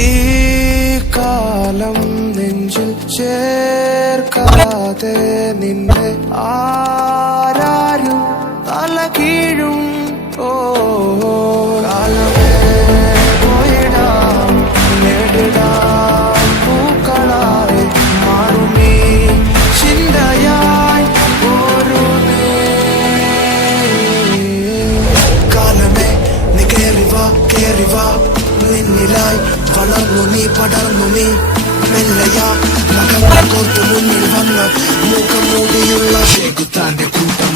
ഈ കാലം നെഞ്ചിൽ ചേർക്കാതെ നിന്നെ ആരാരും തല കീഴും. ഓ കാലമേ പോയിടാം നേടിടാം പൂക്കളായി മാറുമീ ചിന്തയായി ഒരു കാലമേ നീ കേറിവാ നിന്നിലായി വളർന്നു നീ പടർന്നു നീ മെല്ലയാ മകങ്ങൾ കോർത്തു മുന്നിൽ വന്ന മുഖം മൂടിയുള്ള ശേഖുത്താന്റെ കൂട്ടം.